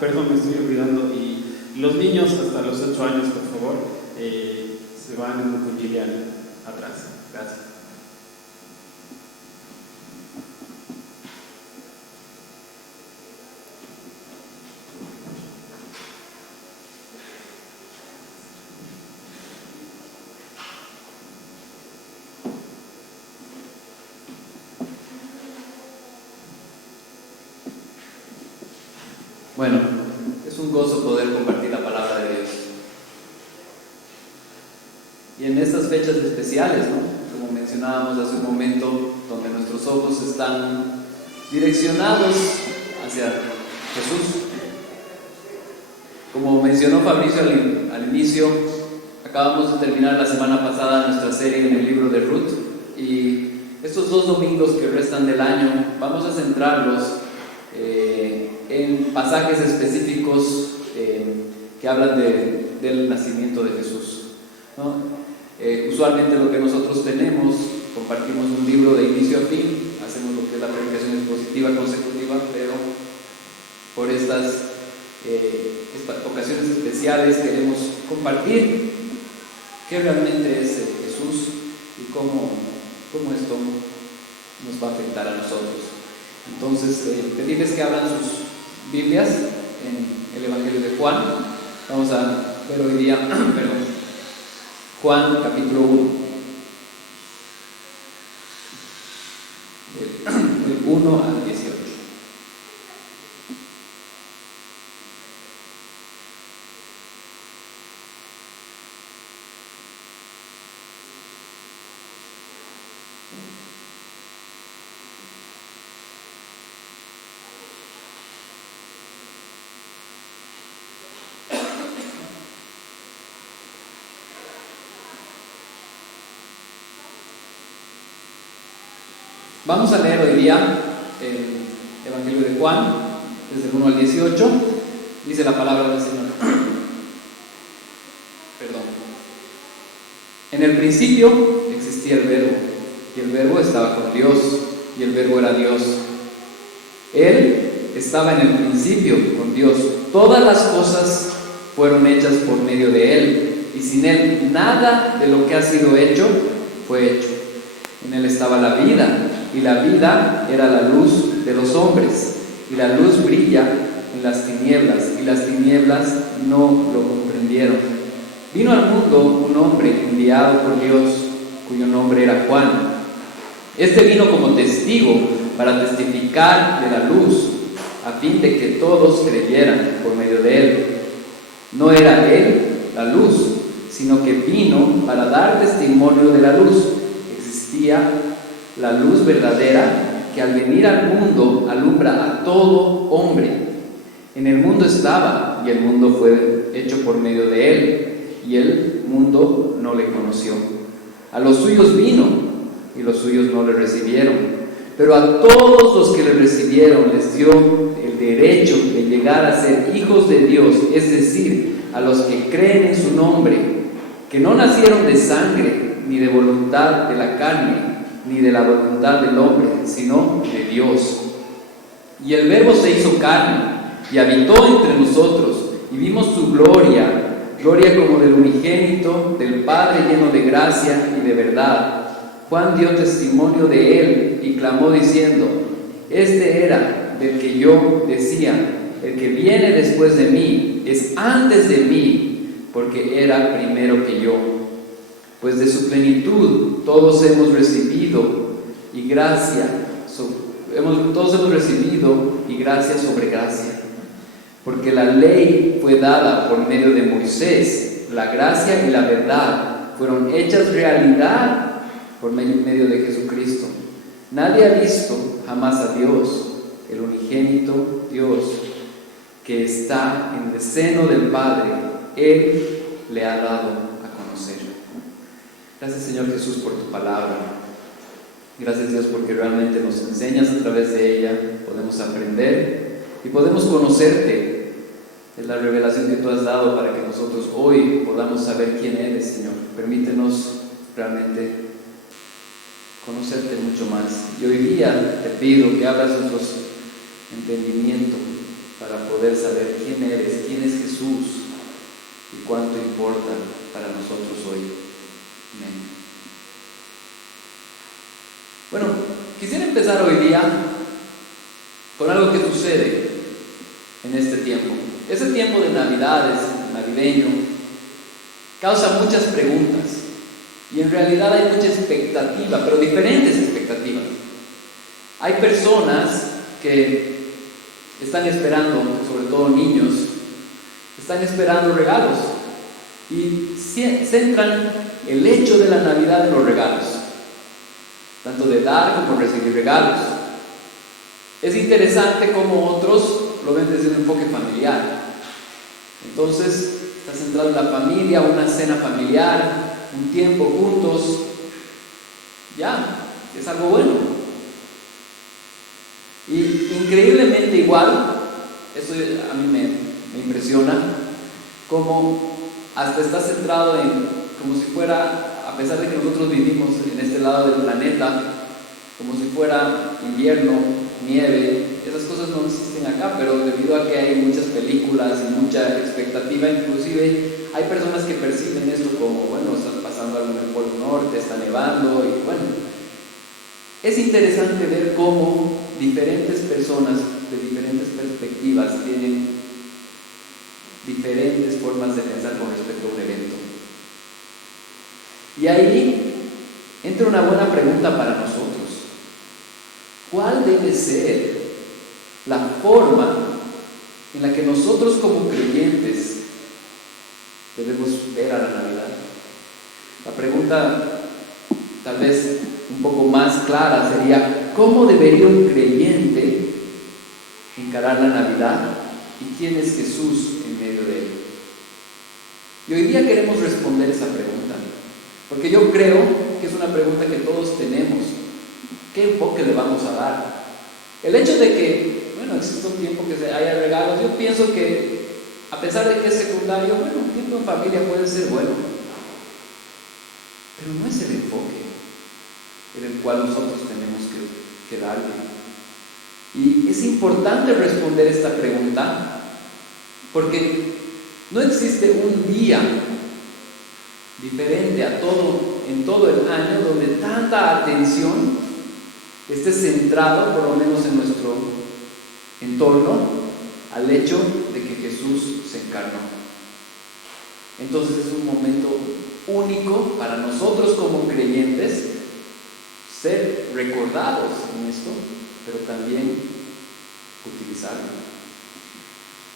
Perdón, me estoy olvidando. Y los niños hasta los 8 años, por favor, se van en un conciliar atrás. Gracias. Bueno, es un gozo poder compartir la palabra de Dios. Y en estas fechas especiales, ¿no? Como mencionábamos hace un momento, donde nuestros ojos están direccionados hacia Jesús. Como mencionó Fabricio al inicio, acabamos de terminar la semana pasada nuestra serie en el libro de Ruth, y estos 2 domingos que restan del año vamos a centrarlos en pasajes específicos que hablan del nacimiento de Jesús, ¿no? Usualmente lo que nosotros tenemos, compartimos un libro de inicio a fin, hacemos lo que es la predicación expositiva consecutiva, pero por estas ocasiones especiales queremos compartir qué realmente es Jesús y cómo esto nos va a afectar a nosotros. Entonces, pedirles que abran sus Biblias en el Evangelio de Juan. Vamos a ver hoy día, Juan capítulo 1, del 1 al 18. Vamos a leer hoy día el Evangelio de Juan, desde el 1 al 18, dice la palabra del Señor. En el principio existía el Verbo, y el Verbo estaba con Dios, y el Verbo era Dios. Él estaba en el principio con Dios. Todas las cosas fueron hechas por medio de Él, y sin Él nada de lo que ha sido hecho fue hecho. En Él estaba la vida, y la vida era la luz de los hombres, y la luz brilla en las tinieblas, y las tinieblas no lo comprendieron. Vino al mundo un hombre enviado por Dios, cuyo nombre era Juan. Este vino como testigo para testificar de la luz, a fin de que todos creyeran por medio de él. No era él la luz, sino que vino para dar testimonio de la luz. Existía la luz verdadera que al venir al mundo alumbra a todo hombre. En el mundo estaba, y el mundo fue hecho por medio de él, y el mundo no le conoció. A los suyos vino, y los suyos no le recibieron. Pero a todos los que le recibieron les dio el derecho de llegar a ser hijos de Dios, es decir, a los que creen en su nombre, que no nacieron de sangre, ni de voluntad de la carne, ni de la voluntad del hombre, sino de Dios. Y el Verbo se hizo carne y habitó entre nosotros, y vimos su gloria como del unigénito del Padre, lleno de gracia y de verdad. Juan dio testimonio de él y clamó diciendo: este era del que yo decía, el que viene después de mí es antes de mí, porque era primero que yo. Pues de su plenitud todos hemos recibido y gracia sobre gracia. Porque la ley fue dada por medio de Moisés, la gracia y la verdad fueron hechas realidad por medio de Jesucristo. Nadie ha visto jamás a Dios, el unigénito Dios, que está en el seno del Padre. Él le ha dado a conocer. Gracias, Señor Jesús, por tu palabra. Gracias, Dios, porque realmente nos enseñas a través de ella. Podemos aprender y podemos conocerte. Es la revelación que tú has dado para que nosotros hoy podamos saber quién eres, Señor. Permítenos realmente conocerte mucho más. Y hoy día te pido que abras nuestros entendimientos para poder saber quién eres, quién es Jesús y cuánto importa para nosotros hoy. Amén. Bueno, quisiera empezar hoy día con algo que sucede en este tiempo. Ese tiempo de Navidades, navideño, causa muchas preguntas y en realidad hay mucha expectativa, pero diferentes expectativas. Hay personas que están esperando, sobre todo niños, están esperando regalos y centran el hecho de la Navidad en los regalos, tanto de dar como recibir regalos. Es interesante cómo otros lo ven desde un enfoque familiar. Entonces, está centrado en la familia, una cena familiar, un tiempo juntos. Ya, es algo bueno. Y increíblemente igual, eso a mí me impresiona, como hasta está centrado en, como si fuera, a pesar de que nosotros vivimos en este lado del planeta, como si fuera invierno, nieve, esas cosas no existen acá, pero debido a que hay muchas películas y mucha expectativa, inclusive hay personas que perciben esto como, bueno, está pasando algo en el Polo Norte, está nevando, y bueno, es interesante ver cómo diferentes personas de diferentes perspectivas tienen diferentes formas de pensar con respecto a un evento. Y ahí entra una buena pregunta para nosotros. ¿Cuál debe ser la forma en la que nosotros como creyentes debemos ver a la Navidad? La pregunta tal vez un poco más clara sería: ¿cómo debería un creyente encarar la Navidad y quién es Jesús en medio de ello? Y hoy día queremos responder esa pregunta, porque yo creo que es una pregunta que todos tenemos. ¿Qué enfoque le vamos a dar? El hecho de que, bueno, existe un tiempo que haya regalos, yo pienso que, a pesar de que es secundario, bueno, un tiempo en familia puede ser bueno, pero no es el enfoque en el cual nosotros tenemos que darle. Y es importante responder esta pregunta, porque no existe un día diferente en todo el año donde tanta atención esté centrado, por lo menos en nuestro entorno, al hecho de que Jesús se encarnó. Entonces es un momento único para nosotros como creyentes ser recordados en esto, pero también utilizarlo.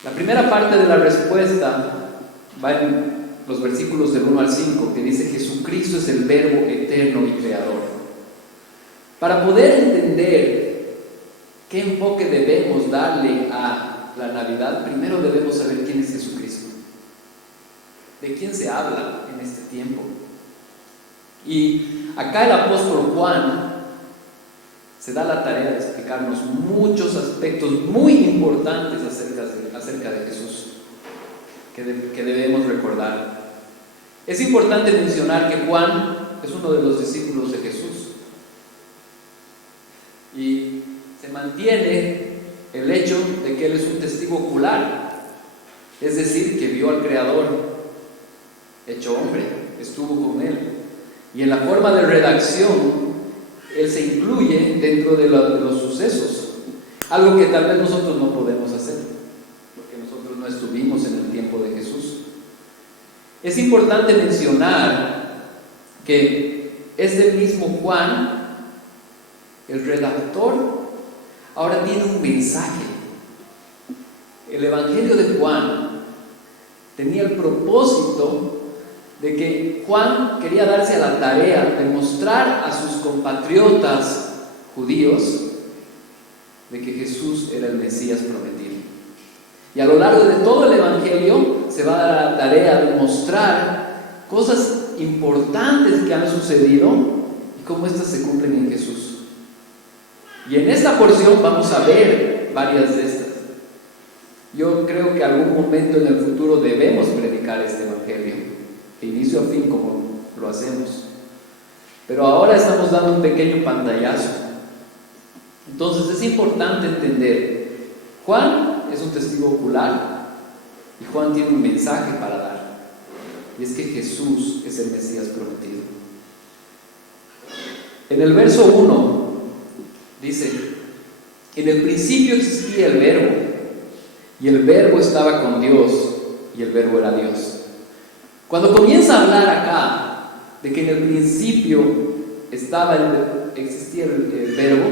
La primera parte de la respuesta va en los versículos del 1 al 5, que dice: Jesucristo es el Verbo eterno y creador. Para poder entender qué enfoque debemos darle a la Navidad, primero debemos saber quién es Jesucristo. ¿De quién se habla en este tiempo? Y acá el apóstol Juan se da la tarea de explicarnos muchos aspectos muy importantes acerca de Jesús que debemos recordar. Es importante mencionar que Juan es uno de los discípulos de Jesús. Y se mantiene el hecho de que él es un testigo ocular, es decir, que vio al Creador hecho hombre, estuvo con él. Y en la forma de redacción, él se incluye dentro de los sucesos, algo que tal vez nosotros no podemos hacer, porque nosotros no estuvimos en el tiempo de Jesús. Es importante mencionar que este mismo Juan, el redactor, ahora tiene un mensaje. El Evangelio de Juan tenía el propósito de que Juan quería darse a la tarea de mostrar a sus compatriotas judíos de que Jesús era el Mesías prometido. Y a lo largo de todo el Evangelio se va a dar a la tarea de mostrar cosas importantes que han sucedido y cómo estas se cumplen en Jesús. Y en esta porción vamos a ver varias de estas. Yo creo que algún momento en el futuro debemos predicar este Evangelio, de inicio a fin, como lo hacemos. Pero ahora estamos dando un pequeño pantallazo. Entonces es importante entender, Juan es un testigo ocular, y Juan tiene un mensaje para dar, y es que Jesús es el Mesías prometido. En el verso 1 dice: en el principio existía el Verbo, y el Verbo estaba con Dios, y el Verbo era Dios. Cuando comienza a hablar acá de que en el principio existía el Verbo,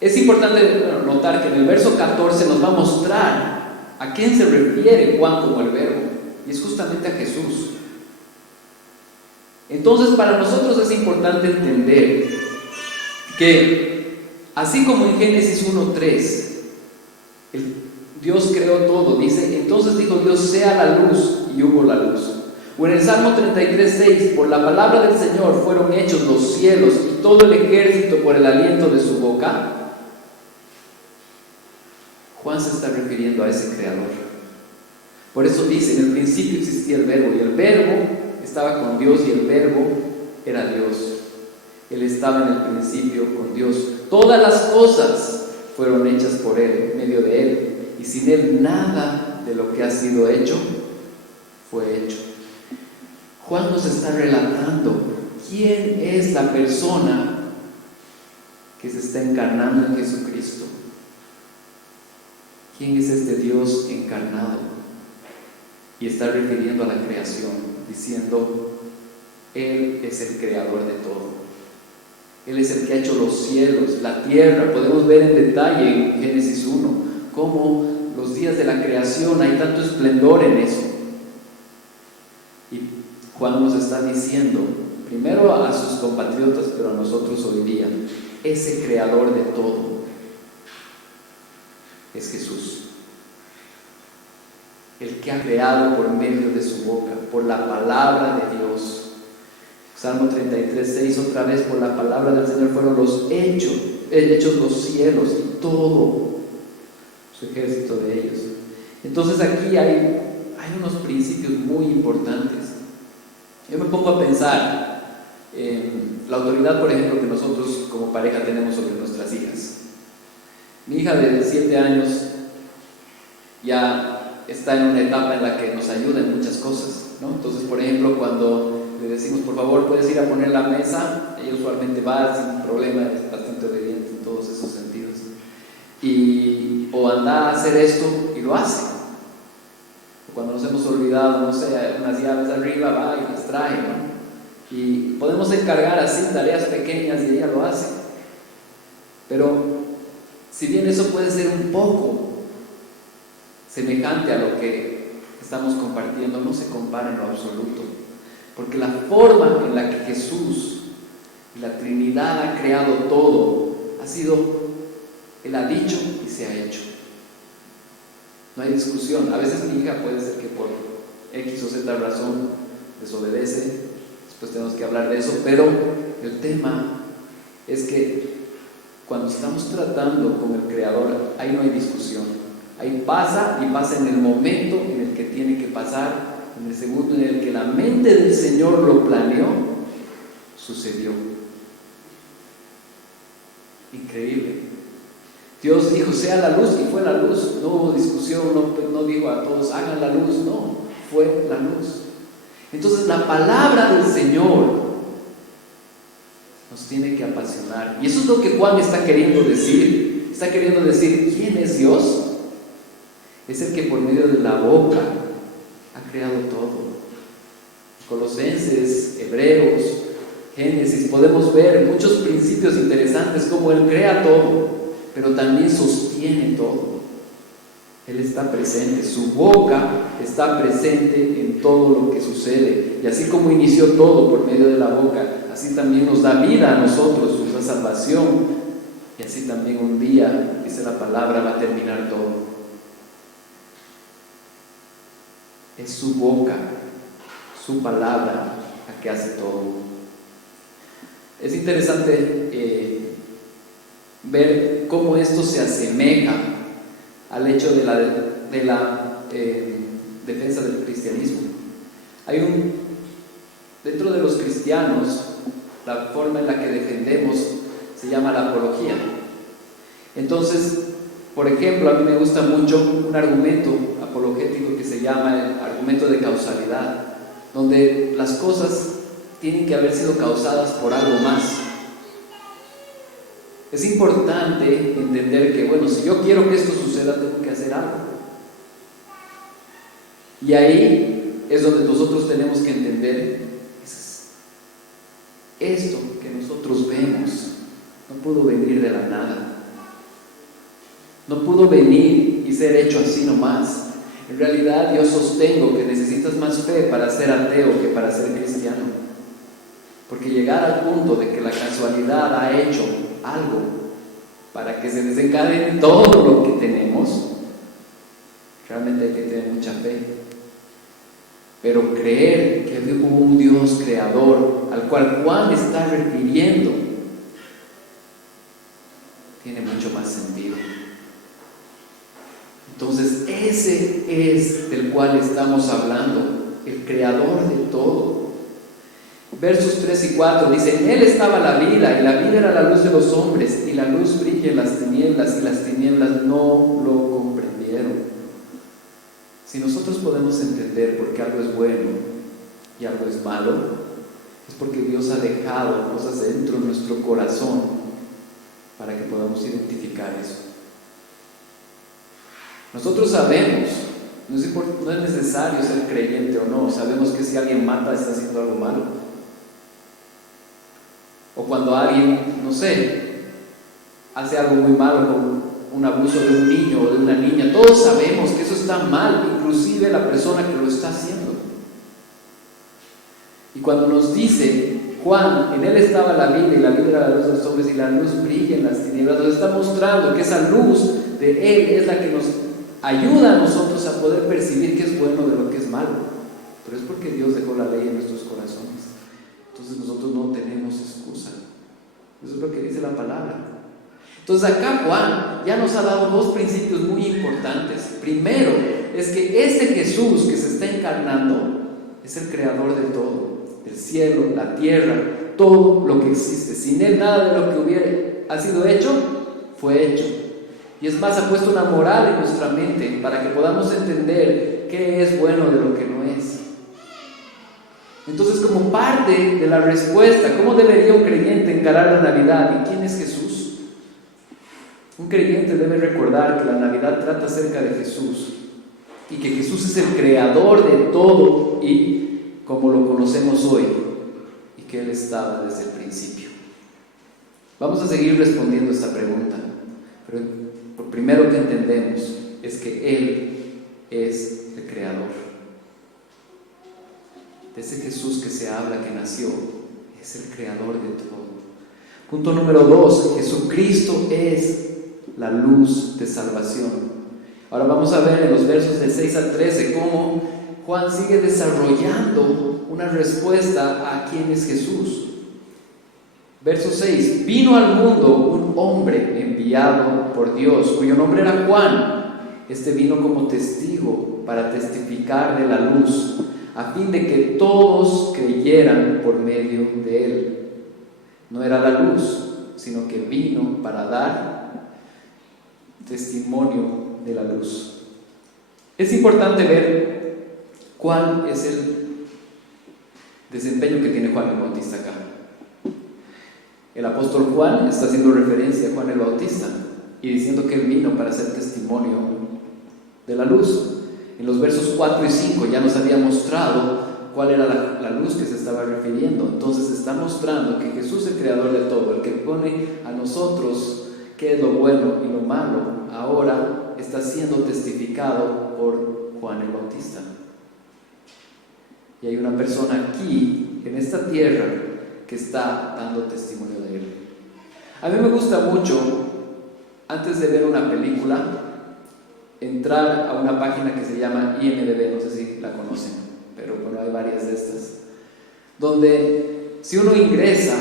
es importante notar que en el verso 14 nos va a mostrar a quién se refiere Juan como el Verbo, y es justamente a Jesús. Entonces, para nosotros es importante entender que, así como en Génesis 1:3, Dios creó todo, dice: entonces dijo Dios, sea la luz, y hubo la luz. O en el Salmo 33:6, por la palabra del Señor fueron hechos los cielos y todo el ejército por el aliento de su boca. Juan se está refiriendo a ese creador. Por eso dice: en el principio existía el Verbo, y el Verbo estaba con Dios, y el Verbo era Dios. Él estaba en el principio con Dios. Todas las cosas fueron hechas por Él, en medio de Él, y sin Él nada de lo que ha sido hecho fue hecho. Juan nos está relatando quién es la persona que se está encarnando en Jesucristo. ¿Quién es este Dios encarnado? Y está refiriendo a la creación, diciendo: Él es el creador de todo. Él es el que ha hecho los cielos, la tierra. Podemos ver en detalle en Génesis 1 cómo los días de la creación hay tanto esplendor en eso. Y Juan nos está diciendo, primero a sus compatriotas, pero a nosotros hoy día, ese creador de todo es Jesús, el que ha creado por medio de su boca, por la palabra de Dios. Salmo 33:6, otra vez: por la palabra del Señor fueron hechos los cielos y todo su ejército de ellos. Entonces aquí hay unos principios muy importantes. Yo me pongo a pensar en la autoridad, por ejemplo, que nosotros como pareja tenemos sobre nuestras hijas. Mi hija de 7 años ya está en una etapa en la que nos ayuda en muchas cosas, ¿no? Entonces, por ejemplo, cuando le decimos: por favor, puedes ir a poner la mesa, ella usualmente va sin problema, es bastante obediente en todos esos sentidos. O anda a hacer esto, y lo hace. O cuando nos hemos olvidado, no sé, unas llaves arriba, va y las trae, ¿no? Y podemos encargar así tareas pequeñas y ella lo hace. Pero si bien eso puede ser un poco semejante a lo que estamos compartiendo, no se compara en lo absoluto. Porque la forma en la que Jesús y la Trinidad ha creado todo ha sido: Él ha dicho y se ha hecho. No hay discusión. A veces mi hija puede ser que por X o Z razón desobedece, después tenemos que hablar de eso, pero el tema es que cuando estamos tratando con el Creador, ahí no hay discusión. Ahí pasa, y pasa en el momento en el que tiene que pasar, en el segundo en el que la mente del Señor lo planeó, sucedió. Increíble. Dios dijo: sea la luz, y fue la luz. No hubo discusión, no dijo a todos: hagan la luz. No, fue la luz. Entonces la palabra del Señor nos tiene que apasionar, y eso es lo que Juan está queriendo decir. Está queriendo decir: ¿quién es Dios? Es el que por medio de la boca ha creado todo. Colosenses, Hebreos, Génesis, podemos ver muchos principios interesantes, como Él crea todo, pero también sostiene todo. Él está presente, su boca está presente en todo lo que sucede. Y así como inició todo por medio de la boca, así también nos da vida a nosotros, nos da salvación. Y así también un día, dice la palabra, va a terminar todo. Es su boca, su palabra, la que hace todo. Es interesante ver cómo esto se asemeja al hecho de la defensa del cristianismo. Dentro de los cristianos, la forma en la que defendemos se llama la apología. Entonces, Por ejemplo, a mí me gusta mucho un argumento apologético que se llama el argumento de causalidad, donde las cosas tienen que haber sido causadas por algo más. Es importante entender que, bueno, si yo quiero que esto suceda, tengo que hacer algo. Y ahí es donde nosotros tenemos que entender, esto que nosotros vemos no pudo venir de la nada. No pudo venir y ser hecho así nomás. En realidad yo sostengo que necesitas más fe para ser ateo que para ser cristiano. Porque llegar al punto de que la casualidad ha hecho algo para que se desencadene todo lo que tenemos, realmente hay que tener mucha fe. Pero creer que hubo un Dios creador al cual Juan está refiriendo tiene mucho más sentido. Entonces ese es del cual estamos hablando, el creador de todo. Versos 3 y 4 dice: en él estaba la vida, y la vida era la luz de los hombres, y la luz brilla en las tinieblas, y las tinieblas no lo comprendieron. Si nosotros podemos entender por qué algo es bueno y algo es malo, es porque Dios ha dejado cosas dentro de nuestro corazón para que podamos identificar eso. Nosotros sabemos, no es necesario ser creyente o no, sabemos que si alguien mata está haciendo algo malo. O cuando alguien, no sé, hace algo muy malo con un abuso de un niño o de una niña, todos sabemos que eso está mal, inclusive la persona que lo está haciendo. Y cuando nos dice Juan, en él estaba la vida, y la vida era la luz de los hombres, y la luz brilla en las tinieblas, nos está mostrando que esa luz de él es la que nos ayuda a nosotros a poder percibir qué es bueno de lo que es malo. Pero es porque Dios dejó la ley en nuestros corazones. Entonces nosotros no tenemos excusa. Eso es lo que dice la palabra. Entonces acá Juan ya nos ha dado dos principios muy importantes. Primero, es que este Jesús que se está encarnando es el creador de todo, del cielo, la tierra, todo lo que existe. Sin él nada de lo que ha sido hecho, fue hecho. Y es más, ha puesto una moral en nuestra mente para que podamos entender qué es bueno de lo que no es. Entonces, como parte de la respuesta, ¿cómo debería un creyente encarar la Navidad? ¿Y quién es Jesús? Un creyente debe recordar que la Navidad trata acerca de Jesús y que Jesús es el creador de todo y como lo conocemos hoy, y que Él estaba desde el principio. Vamos a seguir respondiendo esta pregunta, pero lo primero que entendemos es que Él es el creador. De ese Jesús que se habla que nació, es el creador de todo. Punto número 2, Jesucristo es la luz de salvación. Ahora vamos a ver en los versos de 6 al 13 cómo Juan sigue desarrollando una respuesta a quién es Jesús. Verso 6: vino al mundo un hombre enviado por Dios, cuyo nombre era Juan. Este vino como testigo para testificar de la luz, a fin de que todos creyeran por medio de él. No era la luz, sino que vino para dar testimonio de la luz. Es importante ver cuál es el desempeño que tiene Juan el Bautista acá. El apóstol Juan está haciendo referencia a Juan el Bautista y diciendo que él vino para hacer testimonio de la luz. En los versos 4 y 5 ya nos había mostrado cuál era la luz que se estaba refiriendo. Entonces está mostrando que Jesús es el creador de todo, el que pone a nosotros qué es lo bueno y lo malo, ahora está siendo testificado por Juan el Bautista. Y hay una persona aquí, en esta tierra, que está dando testimonio de él. A mí me gusta mucho, antes de ver una película, entrar a una página que se llama IMDb, no sé si la conocen, pero bueno, hay varias de estas, donde si uno ingresa,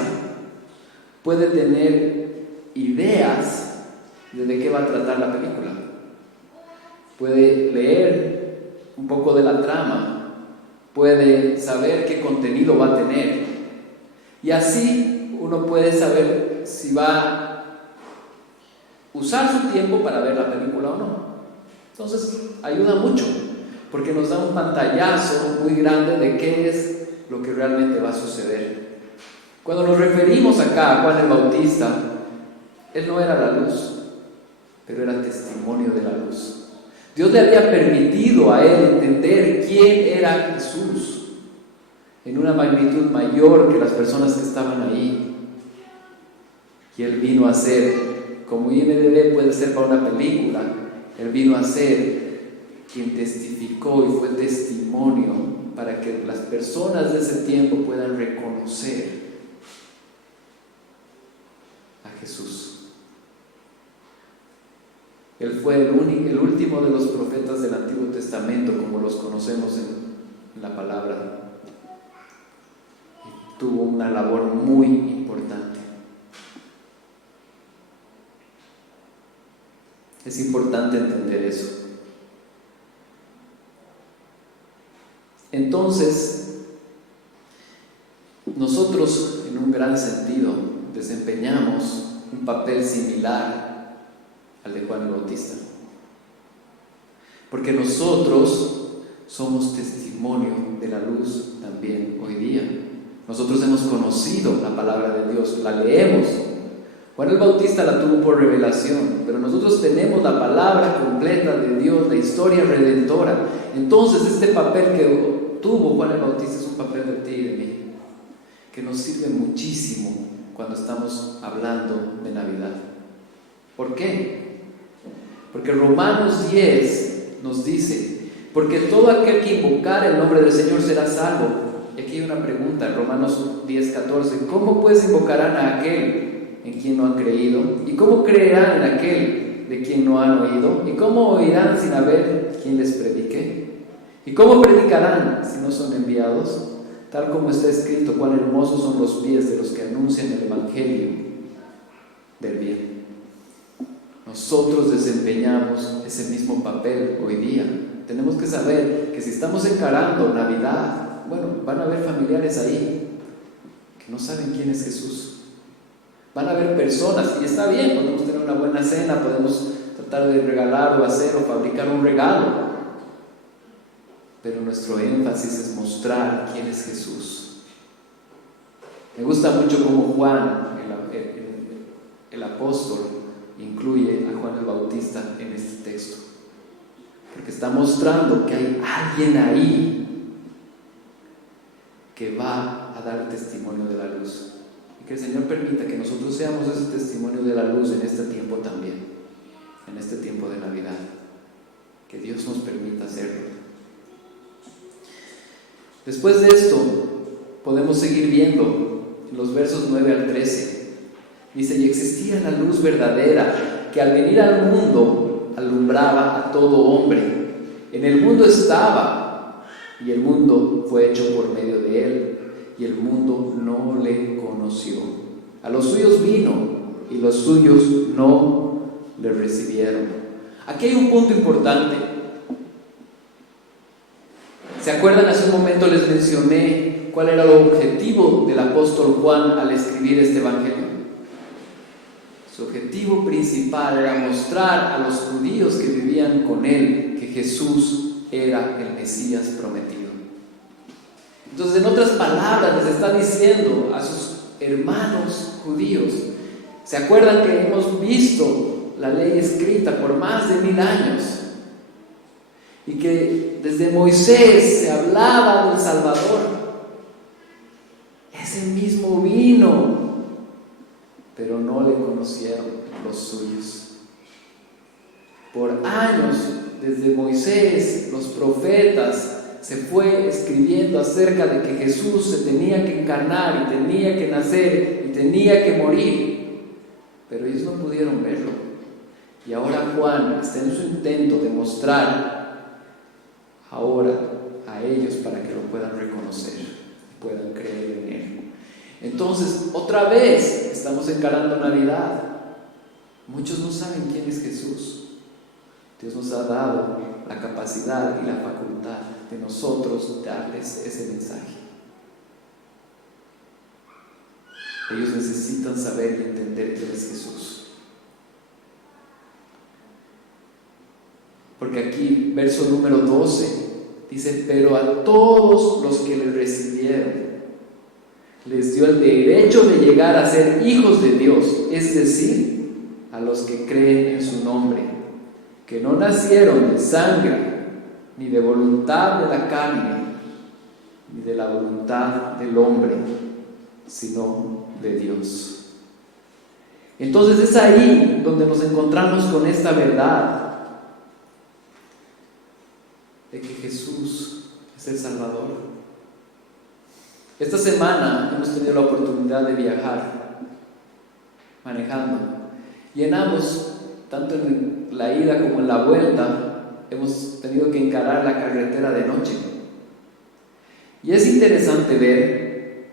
puede tener ideas de qué va a tratar la película. Puede leer un poco de la trama, puede saber qué contenido va a tener, y así uno puede saber si va a usar su tiempo para ver la película o no. Entonces, ayuda mucho, porque nos da un pantallazo muy grande de qué es lo que realmente va a suceder. Cuando nos referimos acá a Juan el Bautista, él no era la luz, pero era testimonio de la luz. Dios le había permitido a él entender quién era Jesús en una magnitud mayor que las personas que estaban ahí. Y él vino a ser, como IMDb puede ser para una película, él vino a ser quien testificó y fue testimonio para que las personas de ese tiempo puedan reconocer a Jesús. Él fue el último de los profetas del Antiguo Testamento, como los conocemos en la palabra. Y tuvo una labor muy importante. Es importante entender eso. Entonces, nosotros, en un gran sentido, desempeñamos un papel similar al de Juan el Bautista, porque nosotros somos testimonio de la luz también hoy día. Nosotros hemos conocido la palabra de Dios, la leemos. Juan el Bautista la tuvo por revelación, pero nosotros tenemos la palabra completa de Dios, la historia redentora. Entonces este papel que tuvo Juan el Bautista es un papel de ti y de mí, que nos sirve muchísimo cuando estamos hablando de Navidad. ¿Por qué? Porque Romanos 10 nos dice: porque todo aquel que invocare el nombre del Señor será salvo. Y aquí hay una pregunta, Romanos 10:14: ¿cómo pues invocarán a aquel en quien no han creído? ¿Y cómo creerán en aquel de quien no han oído? ¿Y cómo oirán sin haber quien les predique? ¿Y cómo predicarán si no son enviados? Tal como está escrito: cuán hermosos son los pies de los que anuncian el evangelio del bien. Nosotros desempeñamos ese mismo papel hoy día. Tenemos que saber que si estamos encarando Navidad, van a haber familiares ahí que no saben quién es Jesús. Van a haber personas, y está bien, podemos tener una buena cena, podemos tratar de regalar o hacer o fabricar un regalo, pero nuestro énfasis es mostrar quién es Jesús. Me gusta mucho cómo Juan, el apóstol, incluye a Juan el Bautista en este texto, porque está mostrando que hay alguien ahí que va a dar testimonio de la luz, y que el Señor permita que nosotros seamos ese testimonio de la luz en este tiempo también, en este tiempo de Navidad, que Dios nos permita hacerlo. Después de esto podemos seguir viendo en los versos 9 al 13. Dice: y existía la luz verdadera, que al venir al mundo alumbraba a todo hombre. En el mundo estaba, y el mundo fue hecho por medio de él, y el mundo no le conoció. A los suyos vino, y los suyos no le recibieron. Aquí hay un punto importante. ¿Se acuerdan? Hace un momento les mencioné cuál era el objetivo del apóstol Juan al escribir este evangelio. Su objetivo principal era mostrar a los judíos que vivían con él que Jesús era el Mesías prometido. Entonces, en otras palabras, les está diciendo a sus hermanos judíos: ¿se acuerdan que hemos visto la ley escrita por más de 1000 años? Y que desde Moisés se hablaba del Salvador. Ese mismo vino, pero no le conocieron los suyos. Por años, desde Moisés, los profetas, se fue escribiendo acerca de que Jesús se tenía que encarnar y tenía que nacer y tenía que morir, pero ellos no pudieron verlo. Y ahora Juan está en su intento de mostrar ahora a ellos para que lo puedan reconocer, puedan creer en él. Entonces, otra vez estamos encarando Navidad. Muchos no saben quién es Jesús. Dios nos ha dado la capacidad y la facultad de nosotros darles ese mensaje. Ellos necesitan saber y entender quién es Jesús. Porque aquí, verso número 12, dice: pero a todos los que le recibieron, les dio el derecho de llegar a ser hijos de Dios, es decir, a los que creen en su nombre, que no nacieron de sangre, ni de voluntad de la carne, ni de la voluntad del hombre, sino de Dios. Entonces es ahí donde nos encontramos con esta verdad de que Jesús es el Salvador. Esta semana hemos tenido la oportunidad de viajar manejando, y en ambos, tanto en la ida como en la vuelta, hemos tenido que encarar la carretera de noche. Y es interesante ver,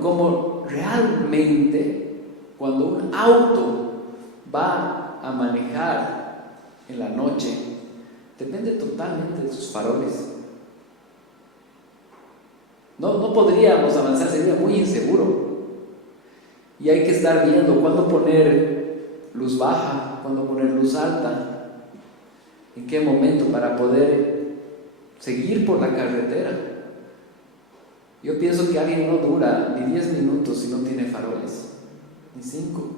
cómo realmente cuando un auto va a manejar en la noche, depende totalmente de sus faroles. No podríamos avanzar, sería muy inseguro. Y hay que estar viendo cuándo poner luz baja, cuándo poner luz alta, en qué momento para poder seguir por la carretera. Yo pienso que alguien no dura ni 10 minutos si no tiene faroles, ni 5.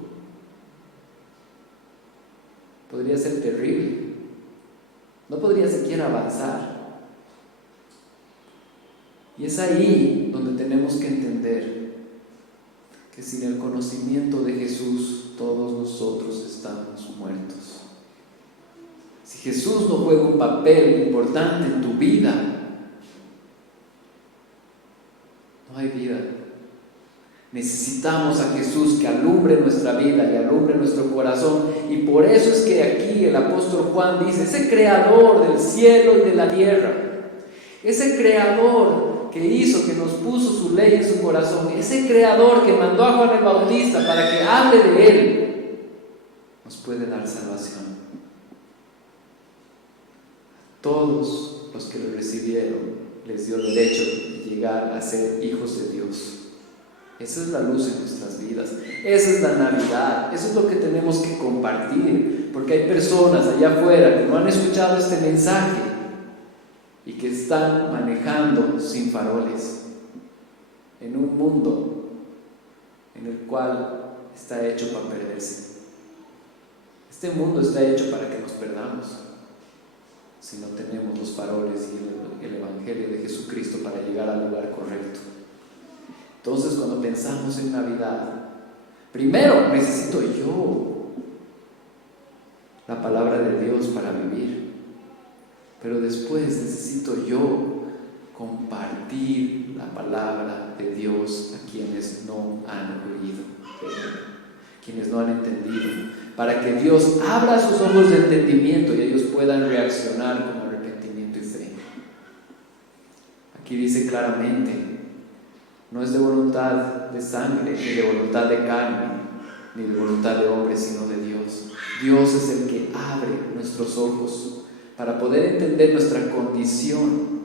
Podría ser terrible. No podría siquiera avanzar. Y es ahí donde tenemos que entender que sin el conocimiento de Jesús, todos nosotros estamos muertos. Si Jesús no juega un papel importante en tu vida, no hay vida. Necesitamos a Jesús que alumbre nuestra vida y alumbre nuestro corazón. Y por eso es que aquí el apóstol Juan dice: ese creador del cielo y de la tierra, ese creador que hizo, que nos puso su ley en su corazón, ese creador que mandó a Juan el Bautista para que hable de él, nos puede dar salvación. A todos los que lo recibieron les dio el derecho de llegar a ser hijos de Dios. Esa es la luz en nuestras vidas, esa es la Navidad, eso es lo que tenemos que compartir, porque hay personas allá afuera que no han escuchado este mensaje y que están manejando sin faroles en un mundo en el cual está hecho para perderse. Este mundo está hecho para que nos perdamos si no tenemos los faroles y el Evangelio de Jesucristo para llegar al lugar correcto. Entonces, cuando pensamos en Navidad, primero necesito yo la palabra de Dios para vivir, pero después necesito yo compartir la palabra de Dios a quienes no han oído, quienes no han entendido, para que Dios abra sus ojos de entendimiento y ellos puedan reaccionar con arrepentimiento y fe. Aquí dice claramente: no es de voluntad de sangre, ni de voluntad de carne, ni de voluntad de hombre, sino de Dios. Dios es el que abre nuestros ojos para poder entender nuestra condición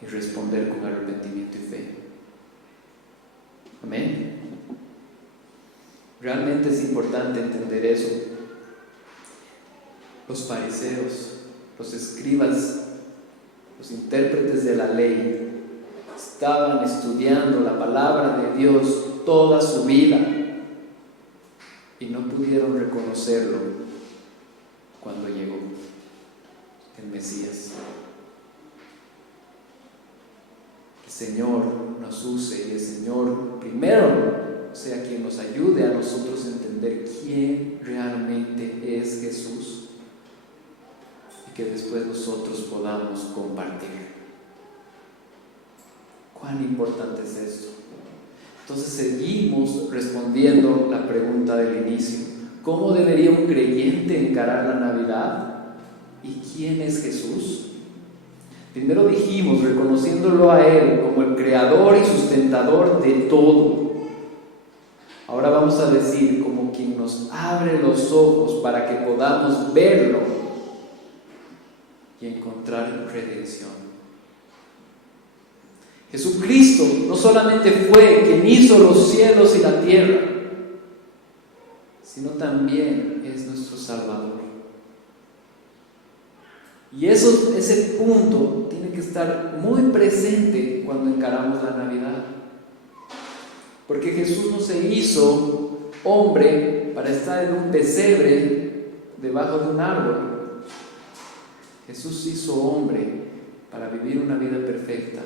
y responder con arrepentimiento y fe. Amén. Realmente es importante entender eso. Los fariseos, los escribas, los intérpretes de la ley estaban estudiando la palabra de Dios toda su vida y no pudieron reconocerlo cuando llegó el Mesías. El Señor nos use y el Señor primero sea quien nos ayude a nosotros a entender quién realmente es Jesús y que después nosotros podamos compartir. ¿Cuán importante es esto? Entonces seguimos respondiendo la pregunta del inicio: ¿cómo debería un creyente encarar la Navidad? ¿Y quién es Jesús? Primero dijimos, reconociéndolo a Él como el creador y sustentador de todo. Ahora vamos a decir como quien nos abre los ojos para que podamos verlo y encontrar redención. Jesucristo no solamente fue quien hizo los cielos y la tierra, sino también es nuestro Salvador. Y ese punto tiene que estar muy presente cuando encaramos la Navidad. Porque Jesús no se hizo hombre para estar en un pesebre debajo de un árbol. Jesús se hizo hombre para vivir una vida perfecta,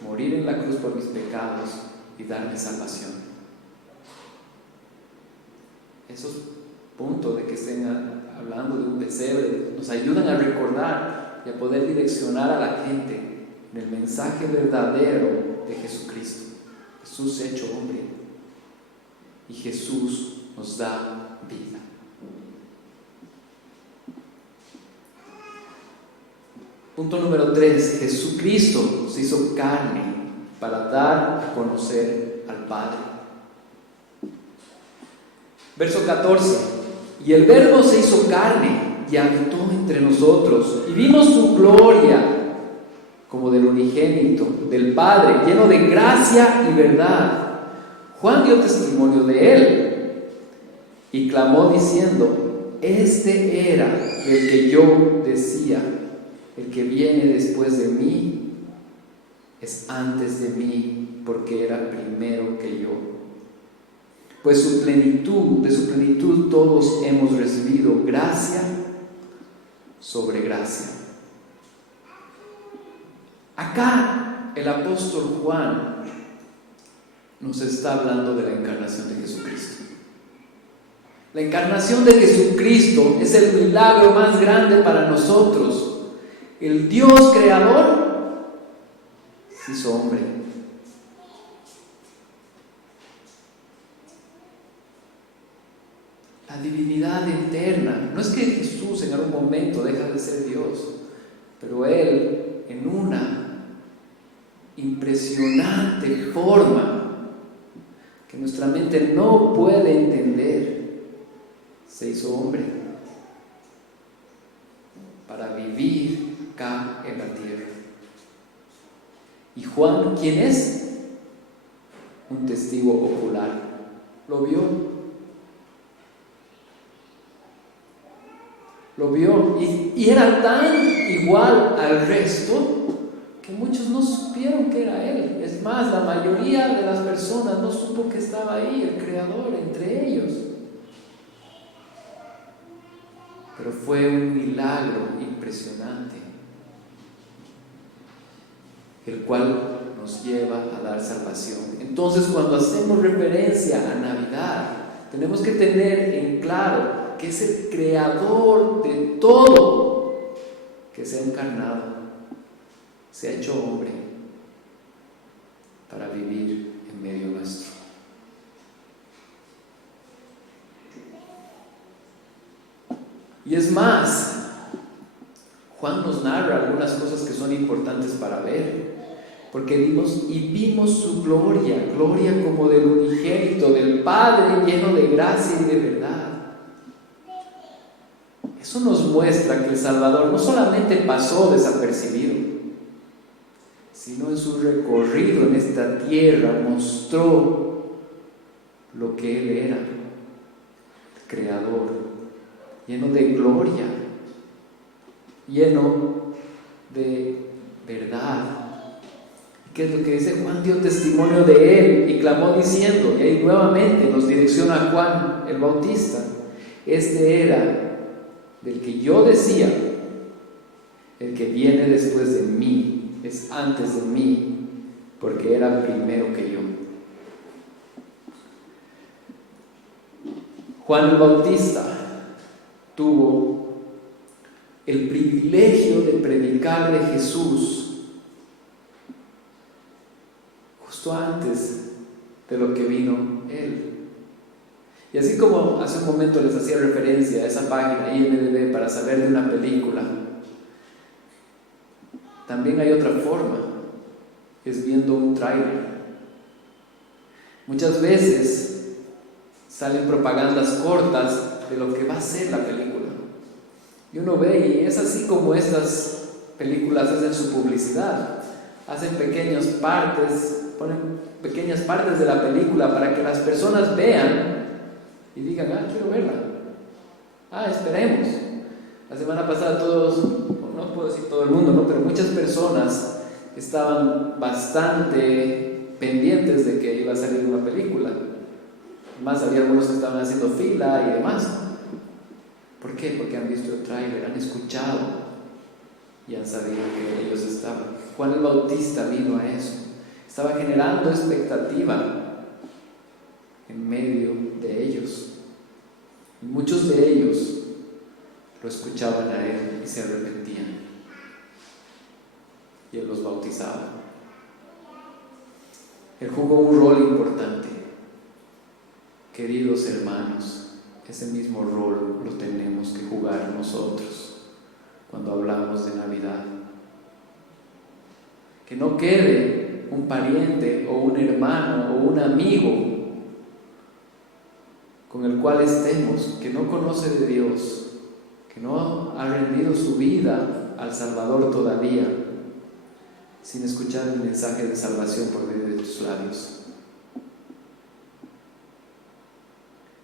morir en la cruz por mis pecados y darme salvación. Esos puntos de que estén hablando de un pesebre nos ayudan a recordar y a poder direccionar a la gente en el mensaje verdadero de Jesucristo. Jesús se ha hecho hombre y Jesús nos da vida. Punto número 3. Jesucristo se hizo carne para dar a conocer al Padre. Verso 14. Y el Verbo se hizo carne y habitó entre nosotros, y vimos su gloria como del unigénito del Padre, lleno de gracia y verdad. Juan dio testimonio de él y clamó diciendo: este era el que yo decía, el que viene después de mí es antes de mí, porque era primero que yo. Pues de su plenitud todos hemos recibido gracia sobre gracia. Acá el apóstol Juan nos está hablando de la encarnación de Jesucristo. La encarnación de Jesucristo es el milagro más grande para nosotros. El Dios creador se hizo hombre. La divinidad eterna. No es que Jesús en algún momento deja de ser Dios, pero Él en una impresionante forma que nuestra mente no puede entender, se hizo hombre para vivir acá en la tierra. ¿Y Juan quién es? Un testigo ocular. Lo vio. Lo vio y era tan igual al resto que muchos no supieron que era él. Es más, la mayoría de las personas no supo que estaba ahí el Creador entre ellos. Pero fue un milagro impresionante, el cual nos lleva a dar salvación. Entonces, cuando hacemos referencia a Navidad, tenemos que tener en claro que es el creador de todo que se ha encarnado, se ha hecho hombre para vivir en medio nuestro. Y es más, Juan nos narra algunas cosas que son importantes para ver, porque vimos su gloria como del unigénito del Padre, lleno de gracia y de verdad. Eso nos muestra que el Salvador no solamente pasó desapercibido, sino en su recorrido en esta tierra mostró lo que Él era, Creador, lleno de gloria, lleno de verdad. ¿Qué es lo que dice? Juan dio testimonio de Él y clamó diciendo, y ahí nuevamente nos direcciona a Juan el Bautista: este era del que yo decía, el que viene después de mí es antes de mí, porque era primero que yo. Juan el Bautista tuvo el privilegio de predicar de Jesús justo antes de lo que vino Él. Y así como hace un momento les hacía referencia a esa página IMDb para saber de una película, también hay otra forma, es viendo un tráiler. Muchas veces salen propagandas cortas de lo que va a ser la película, y uno ve, y es así como estas películas hacen su publicidad, hacen pequeñas partes, ponen pequeñas partes de la película para que las personas vean y digan: quiero verla, esperemos. La semana pasada todos, no puedo decir todo el mundo, ¿no? Pero muchas personas estaban bastante pendientes de que iba a salir una película. Además, había algunos que estaban haciendo fila y demás. ¿Por qué? Porque han visto el tráiler, han escuchado y han sabido que ellos estaban. Juan el Bautista vino a eso. Estaba generando expectativa en medio de ellos. Y muchos de ellos lo escuchaban a él y se arrepentían. Y él los bautizaba. Él jugó un rol importante. Queridos hermanos, ese mismo rol lo tenemos que jugar nosotros cuando hablamos de Navidad. Que no quede un pariente o un hermano o un amigo con el cual estemos, que no conoce de Dios, que no ha rendido su vida al Salvador todavía, sin escuchar el mensaje de salvación por medio de tus labios.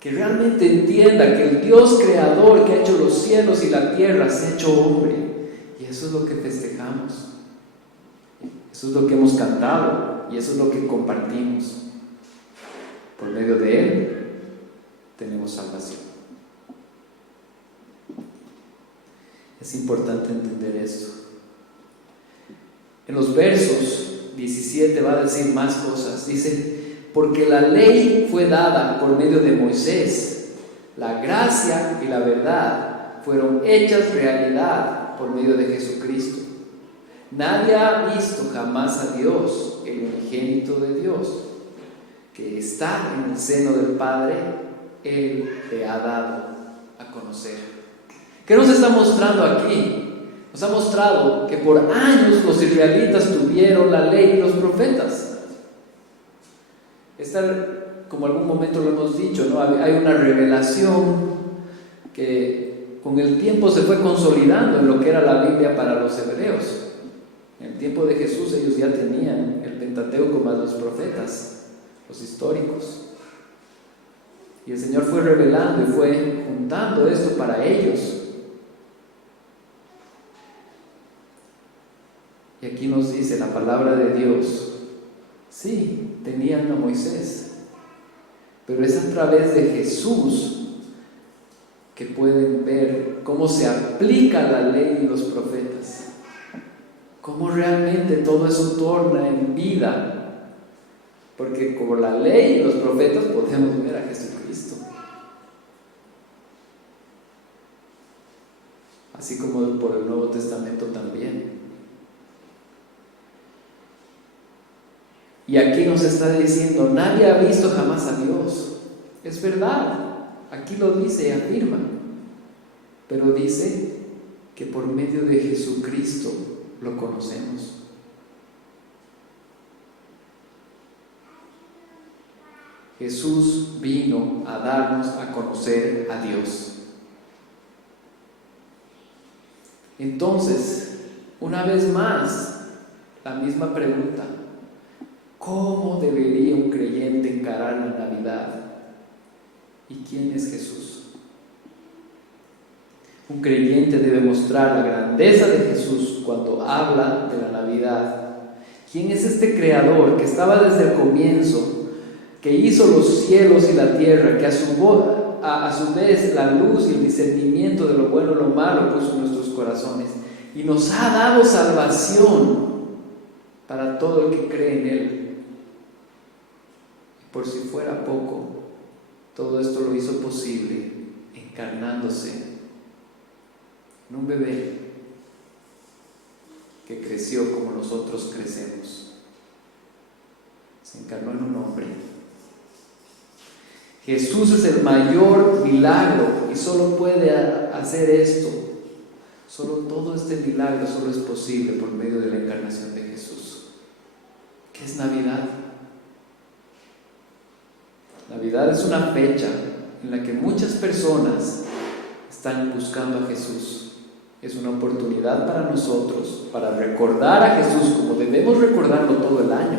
Que realmente entienda que el Dios creador que ha hecho los cielos y la tierra se ha hecho hombre. Y eso es lo que festejamos. Eso es lo que hemos cantado y eso es lo que compartimos. Por medio de Él tenemos salvación. Es importante entender esto. En los versos 17 va a decir más cosas. Dice: porque la ley fue dada por medio de Moisés, la gracia y la verdad fueron hechas realidad por medio de Jesucristo. Nadie ha visto jamás a Dios, el unigénito de Dios, que está en el seno del Padre. Él te ha dado a conocer. ¿Qué nos está mostrando aquí? Nos ha mostrado que por años los israelitas tuvieron la ley y los profetas. Como algún momento lo hemos dicho, ¿no? Hay una revelación que con el tiempo se fue consolidando en lo que era la Biblia para los hebreos. En el tiempo de Jesús ellos ya tenían el Pentateuco más los profetas, los históricos. Y el Señor fue revelando y fue juntando esto para ellos. Y aquí nos dice la palabra de Dios: sí, tenían a Moisés, pero es a través de Jesús que pueden ver cómo se aplica la ley y los profetas, cómo realmente todo eso torna en vida, porque como la ley y los profetas podemos ver a Jesucristo, así como por el Nuevo Testamento también. Y aquí nos está diciendo: nadie ha visto jamás a Dios. Es verdad, aquí lo dice y afirma, pero dice que por medio de Jesucristo lo conocemos. Jesús vino a darnos a conocer a Dios. Entonces, una vez más, la misma pregunta: ¿cómo debería un creyente encarar la Navidad? ¿Y quién es Jesús? Un creyente debe mostrar la grandeza de Jesús cuando habla de la Navidad. ¿Quién es este creador que estaba desde el comienzo, que hizo los cielos y la tierra, que a su vez la luz y el discernimiento de lo bueno y lo malo puso en nuestros corazones, y nos ha dado salvación para todo el que cree en Él? Por si fuera poco, todo esto lo hizo posible encarnándose en un bebé que creció como nosotros crecemos. Se encarnó en un hombre. Jesús es el mayor milagro y solo puede hacer esto. Solo todo este milagro solo es posible por medio de la encarnación de Jesús. ¿Qué es Navidad? Navidad es una fecha en la que muchas personas están buscando a Jesús. Es una oportunidad para nosotros, para recordar a Jesús como debemos recordarlo todo el año.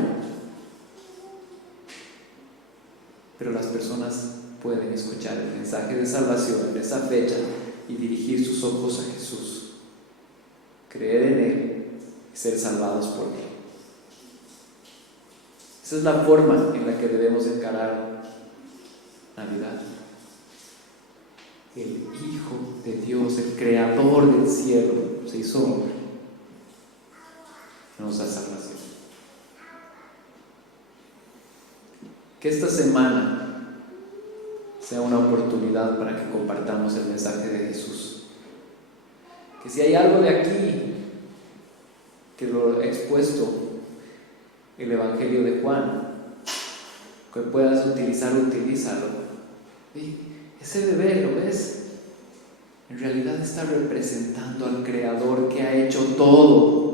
Pero las personas pueden escuchar el mensaje de salvación en esa fecha y dirigir sus ojos a Jesús, creer en Él y ser salvados por Él. Esa es la forma en la que debemos encarar Navidad. El Hijo de Dios, el Creador del cielo, se hizo hombre, nos da salvación. Que esta semana sea una oportunidad para que compartamos el mensaje de Jesús. Que si hay algo de aquí que lo he expuesto el Evangelio de Juan, que puedas utilizar, utilízalo. ¿Sí? Ese bebé, ¿lo ves? En realidad está representando al Creador que ha hecho todo.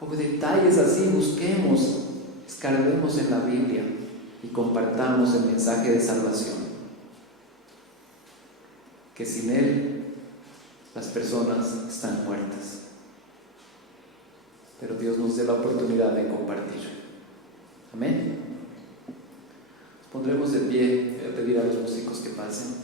O detalles así, busquemos, escarbemos en la Biblia y compartamos el mensaje de salvación. Que sin Él las personas están muertas. Pero Dios nos dé la oportunidad de compartir. Amén. Nos pondremos de pie. Voy a pedir a los músicos que pasen.